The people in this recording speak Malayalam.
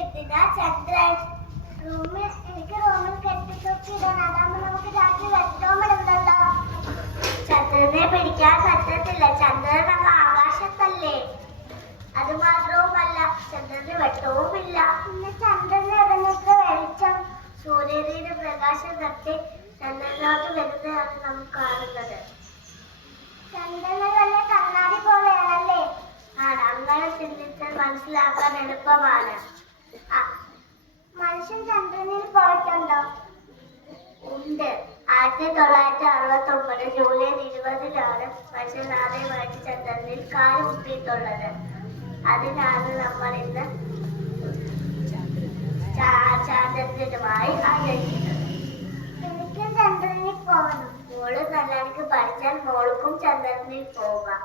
എന്തിനാ ചന്ദ്രൻ? എനിക്ക് റൂമിൽ കെട്ടിത്തൂക്കിയിടാൻ. അതാകുമ്പോ നമുക്ക് രാത്രി വെട്ടോമിടുന്നല്ലോ. ചന്ദ്രനെ പിടിക്കാൻ പറ്റത്തില്ല. ചന്ദ്രൻ അങ്ങ് ആകാശത്തല്ലേ. അത് മാത്രവുമല്ല, ചന്ദ്രന് വെട്ടവുമില്ല. പിന്നെ ചന്ദ്രന് ഇടനിട്ട് വെളിച്ചം സൂര്യയുടെ പ്രകാശം തട്ടി ചന്ദ്രനോട്ട് വരുന്നതാണ് നമുക്ക് കാണുന്നത്. ചന്ദ്രന് തന്നെ കണ്ണാടി പോലെയാണല്ലേ? ആണ്. അങ്ങനെ ചിന്തിച്ചാൽ മനസ്സിലാക്കാൻ എളുപ്പമാണ്. മനുഷ്യൻ ചന്ദ്രനിൽ പോയിട്ടുണ്ടോ? ഉണ്ട്. 1969 ജൂലൈ 20-ലാണ് മനുഷ്യൻ ആദ്യമായിട്ട് ചന്ദ്രനിൽ കാല് കുത്തിയിട്ടുള്ളത്. അതിനാണ് നമ്മൾ ഇന്ന് ചാന്ദ്രനുമായി ആചരിക്കുന്നത്. എനിക്കും ചന്ദ്രനിൽ പോകണം. മോള് നല്ലവർക്ക് പഠിച്ചാൽ മോൾക്കും ചന്ദ്രനിൽ പോകാം.